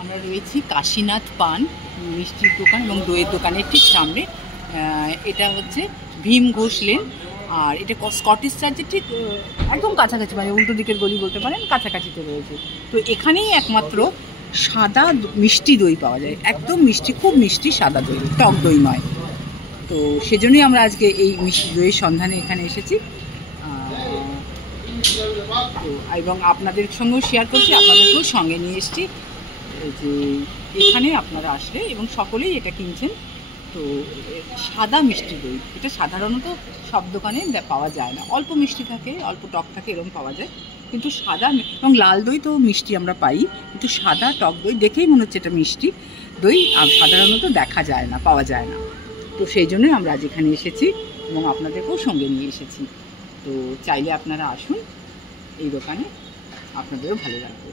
আমরা রয়েছি কাশীনাথ পান মিষ্টির দোকান এবং দইয়ের দোকানের ঠিক সামনে। এটা হচ্ছে ভীম ঘোষ লেন, আর এটা স্কটিশ চার্চের ঠিক একদম কাছাকাছি, মানে উল্টো দিকের গলি বলতে পারেন, কাছাকাছিতে রয়েছে। তো এখানেই একমাত্র সাদা মিষ্টি দই পাওয়া যায়, একদম মিষ্টি, খুব মিষ্টি সাদা দই, টক দই নয়। তো সেজন্যই আমরা আজকে এই মিষ্টি দইয়ের সন্ধানে এখানে এসেছি। তো এবং আপনাদের সঙ্গেও শেয়ার করছি, আপনাদেরকেও সঙ্গে নিয়ে এসেছি যে এখানে আপনারা আসলে এবং সকলেই এটা কিনছেন। তো সাদা মিষ্টি দই, এটা সাধারণত সব দোকানে পাওয়া যায় না, অল্প মিষ্টি থাকে, অল্প টক থাকে, এরকম পাওয়া যায়। কিন্তু সাদা এবং লাল দই তো মিষ্টি আমরা পাই, কিন্তু সাদা টক দই দেখেই মনে হচ্ছে এটা মিষ্টি দই সাধারণত দেখা যায় না, পাওয়া যায় না। তো সেই জন্যই আমরা আজ এখানে এসেছি এবং আপনাদেরকেও সঙ্গে নিয়ে এসেছি। তো চাইলে আপনারা আসুন এই দোকানে, আপনাদেরও ভালো লাগবে।